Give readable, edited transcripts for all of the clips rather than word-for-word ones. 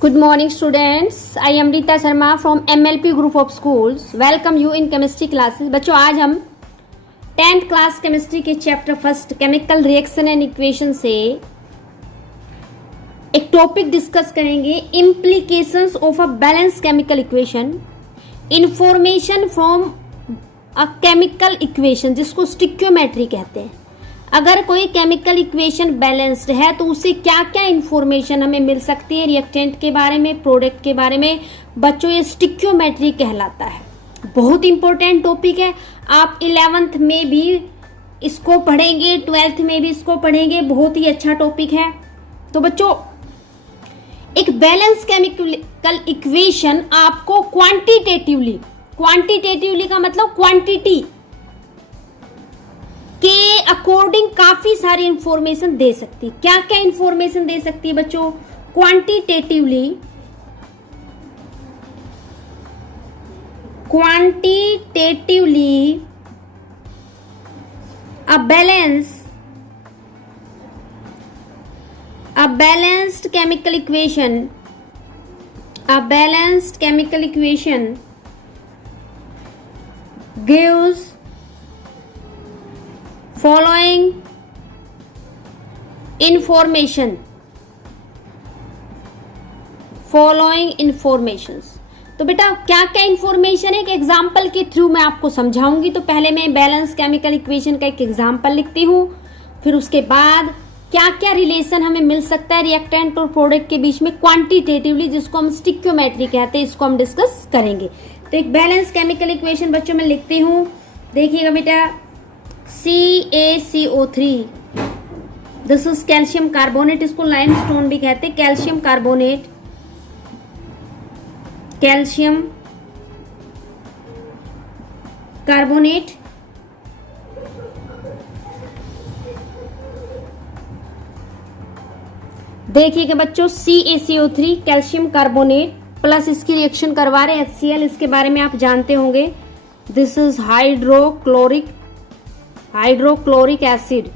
Good morning students. I am Rita Sharma from MLP group of schools. Welcome you in chemistry classes. बच्चों आज हम 10th class chemistry के chapter first chemical reaction and equation से एक topic discuss करेंगे, implications of a balance chemical equation, information from a chemical equation जिसको स्टिक्योमेट्री कहते हैं। अगर कोई केमिकल इक्वेशन बैलेंस्ड है तो उससे क्या क्या इंफॉर्मेशन हमें मिल सकती है, रिएक्टेंट के बारे में, प्रोडक्ट के बारे में। बच्चों ये स्टिक्योमेट्री कहलाता है, बहुत इंपॉर्टेंट टॉपिक है। आप 11th में भी इसको पढ़ेंगे, 12th में भी इसको पढ़ेंगे, बहुत ही अच्छा टॉपिक है। तो बच्चों एक बैलेंस केमिकल इक्वेशन आपको क्वांटिटेटिवली का मतलब क्वांटिटी के अकॉर्डिंग काफी सारी इंफॉर्मेशन दे सकती है। क्या क्या इंफॉर्मेशन दे सकती है बच्चों? Quantitatively a balanced chemical equation gives following informations। तो बेटा क्या क्या इंफॉर्मेशन है, एक एग्जाम्पल के थ्रू मैं आपको समझाऊंगी। तो पहले मैं बैलेंस केमिकल इक्वेशन का एक एग्जाम्पल लिखती हूँ, फिर उसके बाद क्या क्या रिलेशन हमें मिल सकता है रिएक्टेंट और प्रोडक्ट के बीच में क्वांटिटेटिवली, जिसको हम स्टिक्योमेट्री कहते हैं, इसको हम डिस्कस करेंगे। तो एक बैलेंस केमिकल इक्वेशन बच्चों मैं लिखती हूँ, देखिएगा बेटा। CaCO3 this is calcium carbonate, इसको लाइमस्टोन भी कहते हैं। कैल्शियम कार्बोनेट देखिएगा बच्चों, CaCO3 कैल्शियम कार्बोनेट प्लस इसकी रिएक्शन करवा रहे हैं HCl, इसके बारे में आप जानते होंगे। दिस इज हाइड्रोक्लोरिक एसिड,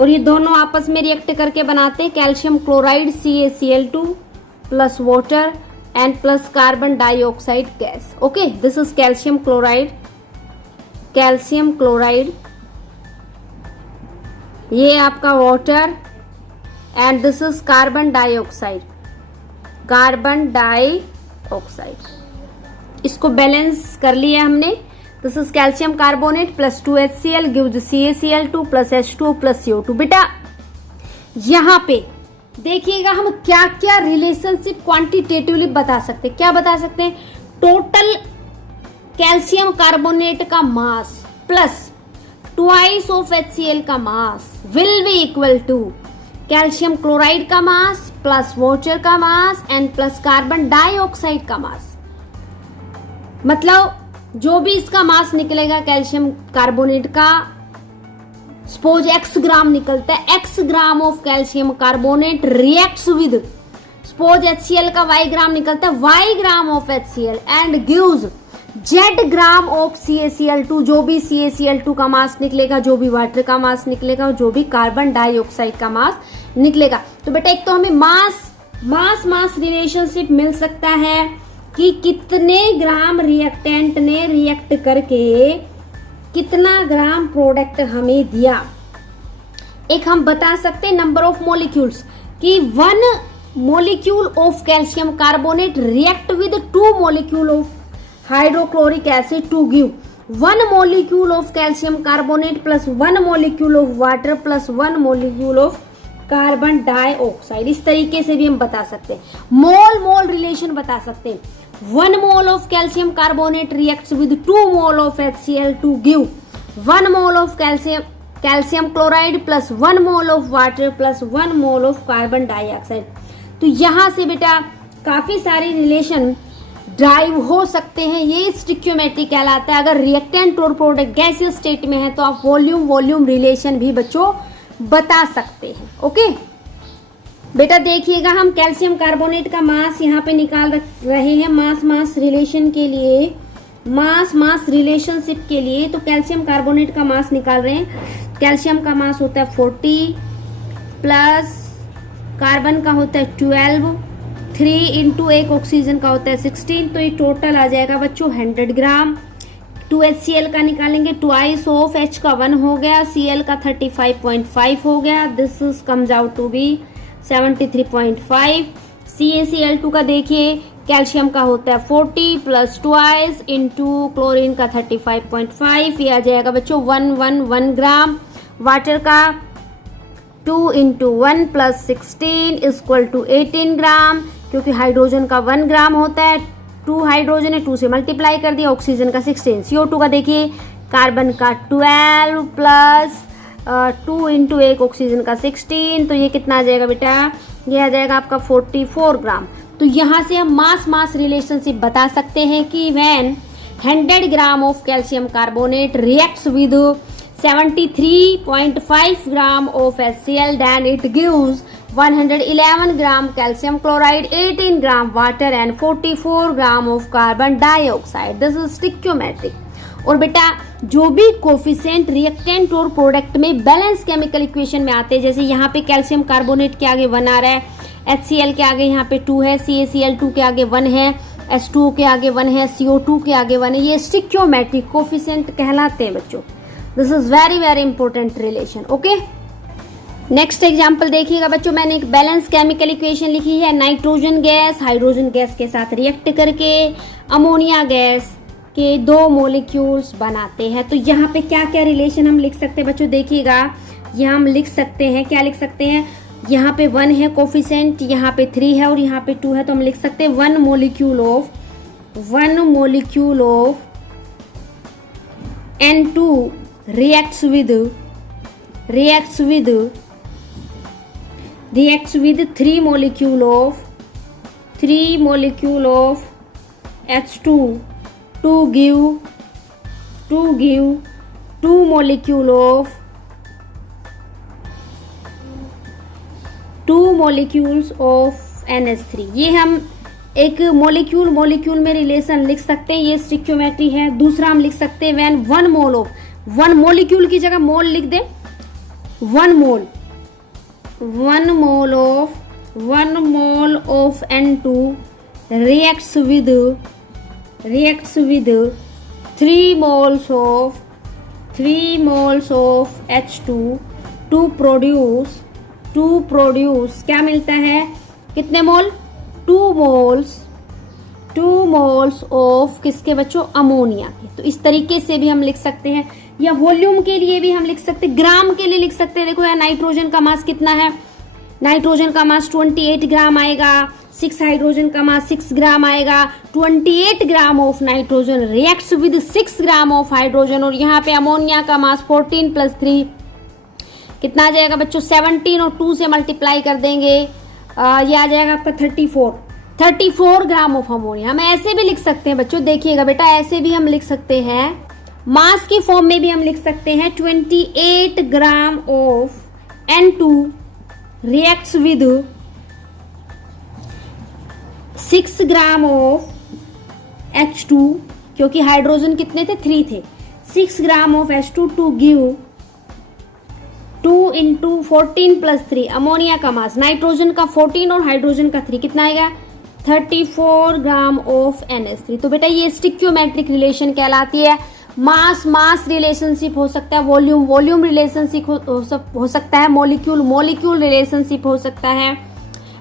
और ये दोनों आपस में रिएक्ट करके बनाते हैं calcium chloride CaCl2 plus water and plus carbon dioxide gas. Okay, this is calcium chloride, ये आपका water and this is carbon dioxide. इसको बैलेंस कर लिया हमने। This is calcium carbonate plus 2HCl gives CaCl2 plus H2O plus CO2। बेटा यहां पे देखिएगा हम क्या क्या रिलेशनशिप क्वांटिटेटिवली बता सकते हैं। क्या बता सकते हैं? टोटल कैल्शियम कार्बोनेट का mass plus twice of HCl का mass will be equal to calcium chloride का मास प्लस वाटर का mass and plus carbon dioxide का मास। मतलब जो भी इसका मास निकलेगा कैल्शियम कार्बोनेट का, सपोज x ग्राम निकलता है, x gram of calcium carbonate reacts with, suppose HCl का y ग्राम निकलता है, y gram of HCl and gives z gram of CaCl2। जो भी CaCl2 का मास निकलेगा, जो भी वाटर का मास निकलेगा, जो भी कार्बन डाइऑक्साइड का मास निकलेगा। तो बेटा एक तो हमें मास रिलेशनशिप मिल सकता है कि कितने ग्राम रिएक्टेंट ने रिएक्ट करके कितना ग्राम प्रोडक्ट हमें दिया। एक हम बता सकते हैं नंबर ऑफ मॉलिक्यूल्स कि 1 molecule of calcium carbonate react with 2 molecule of hydrochloric acid to give 1 molecule of calcium carbonate plus 1 molecule of water plus 1 molecule of carbon dioxide. इस तरीके से भी हम बता सकते हैं। मोल रिलेशन बता सकते हैं। 1 mole of calcium carbonate reacts with 2 mole of HCl to give 1 mole of calcium chloride plus 1 mole of water plus 1 mole of carbon dioxide. तो यहां से बेटा काफी सारी रिलेशन ड्राइव हो सकते हैं। ये स्टिक्योमेट्री कहलाता है। अगर रिएक्टेंट और प्रोडक्ट गैसियस स्टेट में है तो आप वॉल्यूम रिलेशन भी बच्चों बता सकते हैं। ओके बेटा देखिएगा, हम कैल्शियम कार्बोनेट का मास यहाँ पे निकाल रहे हैं मास रिलेशन के लिए, मास रिलेशनशिप के लिए। तो कैल्शियम कार्बोनेट का मास निकाल रहे हैं। कैल्शियम का मास होता है 40 प्लस कार्बन का होता है 12 3 इंटू एक ऑक्सीजन का होता है 16, तो ये टोटल आ जाएगा बच्चों 100 ग्राम। 2HCl का निकालेंगे, ट्वाइस ऑफ H का 1 हो गया, Cl का 35.5 हो गया, this is comes out to be 73.5। CaCl2 का देखिए, कैल्शियम का होता है 40 प्लस ट्वाइस इंटू क्लोरीन का 35.5, ये आ जाएगा बच्चों 111 ग्राम। वाटर का 2 इंटू 1 प्लस 16 इक्वल टू 18 ग्राम, क्योंकि हाइड्रोजन का 1 ग्राम होता है, 2 हाइड्रोजन है, 2 से मल्टीप्लाई कर दिया, ऑक्सीजन का 16। CO2 का देखिए, कार्बन का 12 प्लस 2 इंटू एक ऑक्सीजन का 16, तो ये कितना आ जाएगा बेटा, ये आ जाएगा आपका 44 ग्राम। तो यहाँ से हम मास रिलेशनशिप बता सकते हैं कि when 100 gram of calcium carbonate reacts with 73.5 gram of HCl, then it gives 111 gram calcium chloride, 18 gram water and 44 gram of carbon dioxide. This is stoichiometric. और बेटा जो भी कोफिशिएंट रिएक्टेंट और प्रोडक्ट में बैलेंस केमिकल इक्वेशन में आते हैं, जैसे यहाँ पे कैल्शियम कार्बोनेट के आगे 1 आ रहा है, HCl के आगे यहाँ पे 2 है, CaCl2 के आगे 1 है, H2O के आगे 1 है, CO2 के आगे 1 है, ये स्टिक्योमेट्रिक कोफिशिएंट कहलाते हैं बच्चों। This is very very important relation. Okay, next example देखिएगा बच्चों, मैंने एक बैलेंस केमिकल इक्वेशन लिखी है। नाइट्रोजन गैस हाइड्रोजन गैस के साथ रिएक्ट करके अमोनिया गैस के 2 मॉलिक्यूल्स बनाते हैं। तो यहाँ पे क्या क्या रिलेशन हम लिख सकते हैं बच्चों, देखिएगा यहाँ हम लिख सकते हैं, क्या लिख सकते हैं, यहाँ पे 1 है कोफिशिएंट, यहाँ पे 3 है और यहाँ पे 2 है, तो हम लिख सकते हैं 1 molecule of N2 reacts with 3 molecule of H2 to give 2 molecule of 2 molecules of NH3। ये हम एक मोलिक्यूल में रिलेशन लिख सकते हैं, ये स्टिक्योमेट्री है। दूसरा हम लिख सकते हैं व्हेन 1 मोलिक्यूल की जगह मोल लिख दे, 1 mole of N2 reacts with 3 moles of H2 to produce क्या मिलता है, कितने मोल, 2 मोल्स ऑफ किसके बच्चों, अमोनिया के। तो इस तरीके से भी हम लिख सकते हैं, या वॉल्यूम के लिए भी हम लिख सकते हैं, ग्राम के लिए लिख सकते हैं। देखो यार, नाइट्रोजन का मास कितना है, नाइट्रोजन का मास 28 ग्राम आएगा, 6 हाइड्रोजन का मास 6 ग्राम आएगा। 28 gram of nitrogen reacts with 6 gram of hydrogen, और यहाँ पे अमोनिया का मास 14 प्लस 3 कितना आ जाएगा बच्चों, 17, और 2 से मल्टीप्लाई कर देंगे, ये आ जाएगा आपका 34 ग्राम ऑफ अमोनिया। हम ऐसे भी लिख सकते हैं बच्चों, देखिएगा बेटा, ऐसे भी हम लिख सकते हैं, मास की फॉर्म में भी हम लिख सकते हैं 28 gram of N2 reacts with 6 gram of H2, क्योंकि हाइड्रोजन कितने थे, 3 थे, 6 gram of H2 to give 2 into 14 plus 3 ammonia का मास, नाइट्रोजन का 14 और हाइड्रोजन का 3 कितना आएगा, 34 ग्राम ऑफ NH3। तो बेटा ये स्टिक्योमेट्रिक रिलेशन कहलाती है। मास रिलेशनशिप हो सकता है, वॉल्यूम रिलेशनशिप हो सकता है, मोलिक्यूल रिलेशनशिप हो सकता है,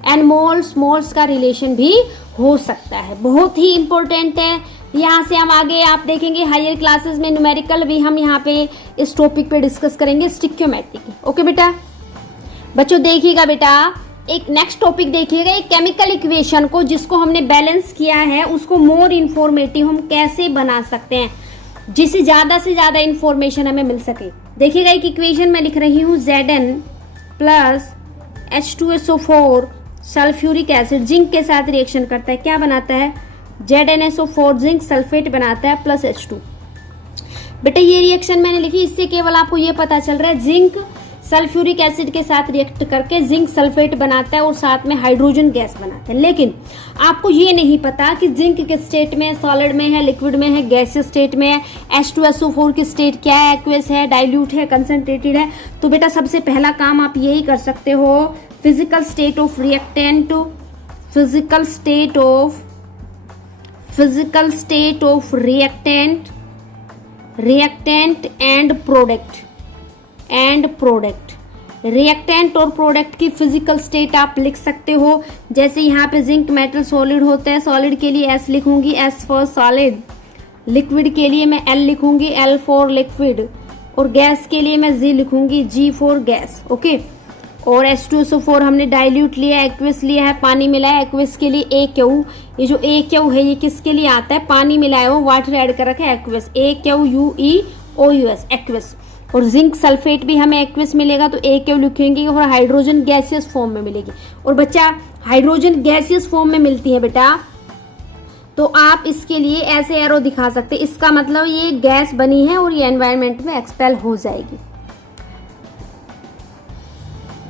एंड मोल्स का रिलेशन भी हो सकता है। बहुत ही इंपॉर्टेंट है। यहाँ से हम आगे आप देखेंगे हायर क्लासेस में न्यूमेरिकल भी हम यहाँ पे इस टॉपिक पे डिस्कस करेंगे, स्टिक्योमेट्रिक। ओके बेटा, बच्चों देखिएगा बेटा, एक नेक्स्ट टॉपिक देखिएगा, एक केमिकल इक्वेशन को जिसको हमने बैलेंस किया है उसको मोर इन्फॉर्मेटिव हम कैसे बना सकते हैं, जिससे ज्यादा से ज्यादा इंफॉर्मेशन हमें मिल सके। देखिएगा एक इक्वेशन मैं लिख रही हूँ, Zn plus H2SO4 sulphuric acid zinc के साथ रिएक्शन करता है, क्या बनाता है, ZnSO4 जिंक सल्फेट बनाता है प्लस H2। बेटा ये रिएक्शन मैंने लिखी, इससे केवल आपको ये पता चल रहा है जिंक सल्फ्यूरिक एसिड के साथ रिएक्ट करके जिंक सल्फेट बनाता है और साथ में हाइड्रोजन गैस बनाता है। लेकिन आपको ये नहीं पता कि जिंक किस स्टेट में है, सॉलिड में है, लिक्विड में है, गैसियस स्टेट में है, H2SO4 की स्टेट क्या है, एक्वस है, डाइल्यूट है, कंसंट्रेटेड है। तो बेटा सबसे पहला काम आप यही कर सकते हो, physical state of reactant physical state of reactant and product. Reactant और प्रोडक्ट की फिजिकल स्टेट आप लिख सकते हो। जैसे यहाँ पे जिंक मेटल सॉलिड होता है, सॉलिड के लिए S लिखूंगी, S फॉर सॉलिड। लिक्विड के लिए मैं L लिखूंगी, L फॉर लिक्विड। और गैस के लिए मैं G लिखूंगी, G फॉर गैस। ओके। और H2SO4 हमने डाइल्यूट लिया है, एक्विस लिया है, पानी मिलाया। एक्विस के लिए AQ, ये जो AQ है ये किसके लिए आता है? पानी मिलाया हो, वाटर ऐड कर रखा है, एक्विस, AQUEOUS, एक्विस। और जिंक सल्फेट भी हमें एक्विस मिलेगा तो AQ लिखेंगे और हाइड्रोजन गैसियस फॉर्म में मिलेगी। और बच्चा हाइड्रोजन गैसियस फॉर्म में मिलती है बेटा, तो आप इसके लिए ऐसे एरो दिखा सकते हैं। इसका मतलब ये गैस बनी है और ये एनवायरनमेंट में एक्सपेल हो जाएगी।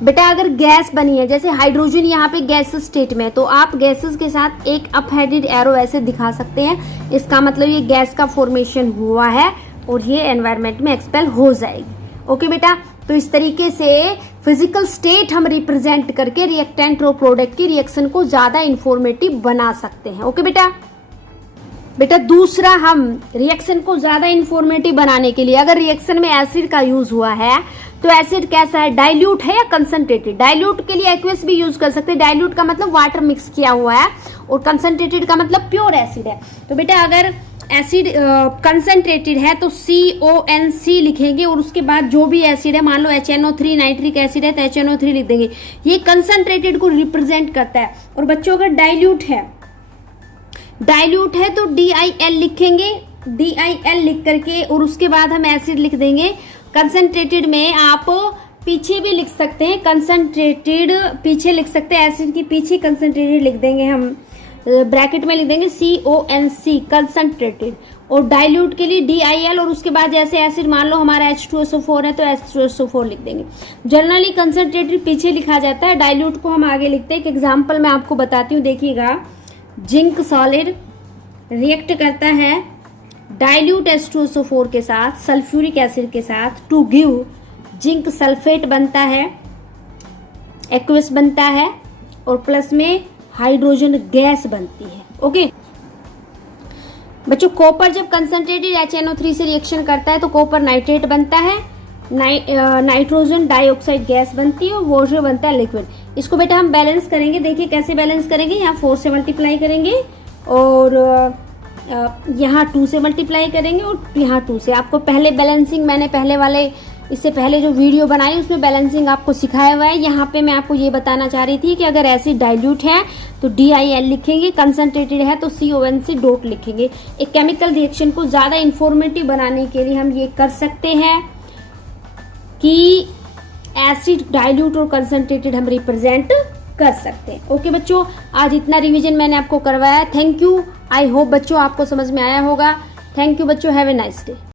बेटा अगर गैस बनी है, जैसे हाइड्रोजन यहाँ पे गैसेस स्टेट में, तो आप गैसेस के साथ एक अप हेडेड एरो ऐसे दिखा सकते हैं। इसका मतलब ये गैस का फॉर्मेशन हुआ है और ये एनवायरनमेंट में एक्सपेल हो जाएगी। ओके बेटा, तो इस तरीके से फिजिकल स्टेट हम रिप्रेजेंट करके रिएक्टेंट और प्रोडक्ट की रिएक्शन को ज्यादा इंफॉर्मेटिव बना सकते हैं। ओके बेटा दूसरा, हम रिएक्शन को ज्यादा इंफॉर्मेटिव बनाने के लिए, अगर रिएक्शन में एसिड का यूज हुआ है तो एसिड कैसा है? डाइल्यूट है या कंसंट्रेटेड? डाइल्यूट के लिए एक्वियस भी यूज कर सकते हैं। डाइल्यूट का मतलब वाटर मिक्स किया हुआ है और कंसंट्रेटेड का मतलब प्योर एसिड है। तो बेटा अगर एसिड कंसंट्रेटेड है तो CONC लिखेंगे और उसके बाद जो भी एसिड है, मान लो HNO3 नाइट्रिक एसिड है तो HNO3 लिख देंगे। ये कंसंट्रेटेड को रिप्रेजेंट करता है। और बच्चों अगर डाइल्यूट है तो DIL लिखेंगे, DIL लिख करके और उसके बाद हम एसिड लिख देंगे। कंसंट्रेटेड में आप पीछे भी लिख सकते हैं, कंसंट्रेटेड पीछे लिख सकते हैं, एसिड के पीछे कंसंट्रेटेड लिख देंगे, हम ब्रैकेट में लिख देंगे CONC कंसंट्रेटेड। और डाइल्यूट के लिए DIL और उसके बाद जैसे एसिड मान लो हमारा H2SO4 है तो H2SO4 लिख देंगे। जनरली कंसंट्रेटेड पीछे लिखा जाता है, डाइल्यूट को हम आगे लिखते हैं। एक एग्जाम्पल मैं आपको बताती हूँ, देखिएगा। जिंक सॉलिड रिएक्ट करता है डाइल्यूट H2SO4 के साथ, सल्फ्यूरिक एसिड के साथ, टू गिव जिंक सल्फेट बनता है, एक्विस बनता है और प्लस में हाइड्रोजन गैस बनती है। ओके बच्चों, कॉपर जब कंसंट्रेटेड HNO3 से रिएक्शन करता है तो कॉपर नाइट्रेट बनता है, नाइट्रोजन डाइऑक्साइड गैस बनती है और वाटर बनता है लिक्विड। इसको बेटा हम बैलेंस करेंगे। देखिए कैसे बैलेंस करेंगे, यहाँ 4 से मल्टीप्लाई करेंगे और यहाँ 2 से मल्टीप्लाई करेंगे और यहाँ 2 से। आपको पहले बैलेंसिंग मैंने इससे पहले जो वीडियो बनाई उसमें बैलेंसिंग आपको सिखाया हुआ है। यहाँ पे मैं आपको ये बताना चाह रही थी कि अगर एसिड डाइल्यूट है तो DIL लिखेंगे, कंसंट्रेटेड है तो CONC डॉट लिखेंगे। एक केमिकल रिएक्शन को ज्यादा इंफॉर्मेटिव बनाने के लिए हम ये कर सकते हैं कि एसिड, डाइल्यूट और कंसंट्रेटेड हम रिप्रेजेंट कर सकते हैं। ओके बच्चों, आज इतना रिवीजन मैंने आपको करवाया है। Thank you. आई होप बच्चों आपको समझ में आया होगा। थैंक यू बच्चों, हैव ए नाइस डे।